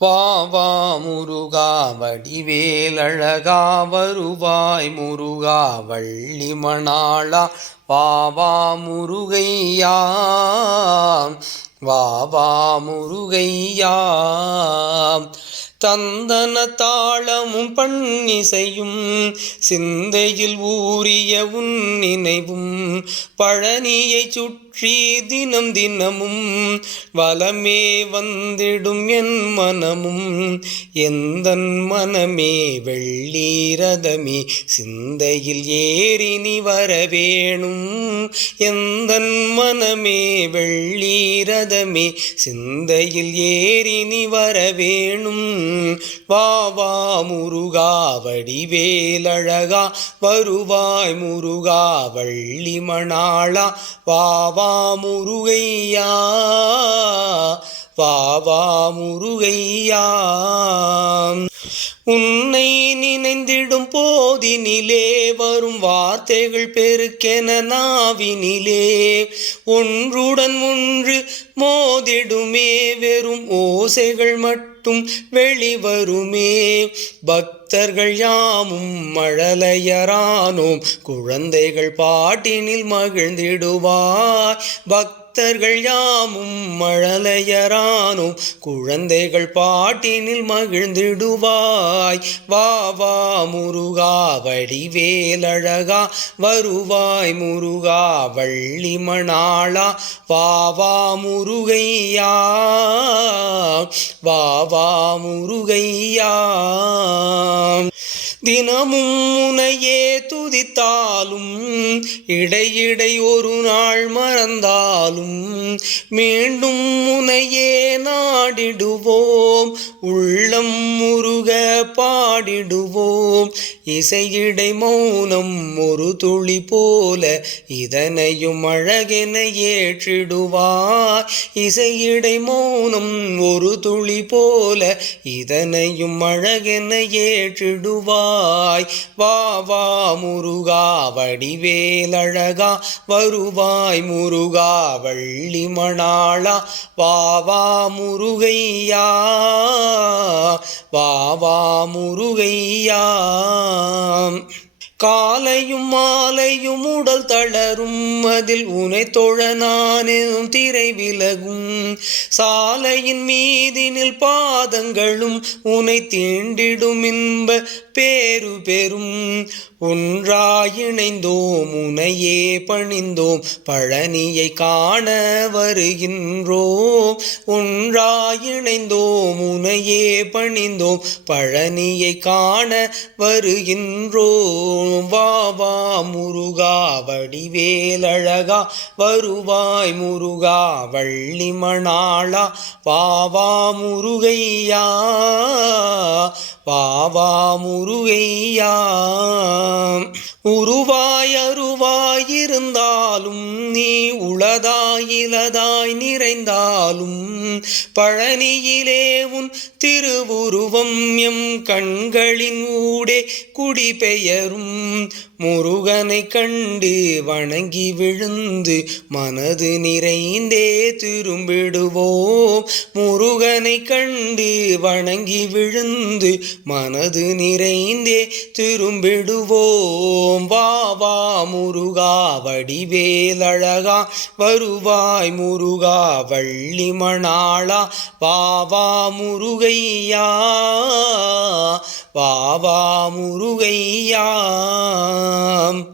வா வா முருகா வடிவேலழகா வருவாய் முருகா வள்ளி மணாளா வா வா முருகையா வா வா முருகையா தந்தன தாளமும் பண்ணிசையும் சிந்தையில் ஊறிய உன் நினைவும் பழனியை சுற்றி தினம் தினமும் வலமே வந்திடும் என் மனமும் எந்தன் மனமே வெள்ளீரதமே சிந்தையில் ஏறினி வரவேணும் எந்தன் மனமே வெள்ளீரதமே சிந்தையில் ஏறினி வரவேணும் வா வா முருகா வடிவேலழகா வருவாய் முருகா வள்ளி மணாளா வா வா முருகையா வா வா முருகையா உன்னை நினைந்திடும் போதினிலே வரும் வார்த்தைகள் பெருக்கென நாவினிலே ஒன்றுடன் ஒன்று மோதிடுமே வெறும் ஓசைகள் மட்டும் வெளிவருமே பக்தர்கள் யாமும் மழலையரானோம் குழந்தைகள் பாட்டினில் மகிழ்ந்திடுவாய் பக்தர்கள் யாமும் மழலையரானோம் குழந்தைகள் பாட்டினில் மகிழ்ந்திடுவாய் வா வா முருகா வடிவேலழகா வருவாய் முருகா வள்ளி மணாளா வா வா முருகையா வா வா முருகையா தினமும் உனையே துதித்தாலும் இடையிடை ஒரு நாள் மறந்தாலும் மீண்டும் உனையே நாடிடுவோம் உள்ளம் முருக பாடிடுவோம் இசையிடை மௌனம் ஒரு துளி போல இதனையும் அழகென ஏற்றிடுவார் இசையிடை மௌனம் ஒரு துளி போல இதனையும் அழகென ஏற்றிடுவாய் வா வா முருகா வடிவேலழகா வருவாய் முருகா வள்ளி மணாளா வா வா முருகையா வா வா முருகையா காலையும் மாலையும் உடல் தளரும் அதில் உனை தொழ நானும் திரை விலகும் சாலையின் மீதினில் பாதங்களும் உனை தீண்டிடும் இன்ப பேரு பெறும் ஒன்றாயிணைந்தோம் உனையே பணிந்தோம் பழனியை காண வருகின்றோம் ஒன்றாயிணைந்தோம் உனையே பணிந்தோம் பழனியை காண வருகின்றோம் வா வா முருகா வடிவேலழகா வருவாய் முருகா வள்ளி மணாளா வா வா முருகையா வா வா முருகையா உருவாய் அருவாயிருந்தாலும் நீ உளதாய் இலதாய் நிறைந்தாலும் பழனியிலே உன் திருவுருவம் எம் கண்களின் ஊடே குடிபெயரும் முருகனை கண்டு வணங்கி விழுந்து மனது நிறைந்தே திரும்பிடுவோம் முருகனை கண்டு வணங்கி விழுந்து மனது நிறைந்தே திரும்பிடுவோம் வா வா முருகா வடிவேலழகா வருவாய் முருகா வள்ளி மணாளா வா வா முருகையா வா வா முருகையா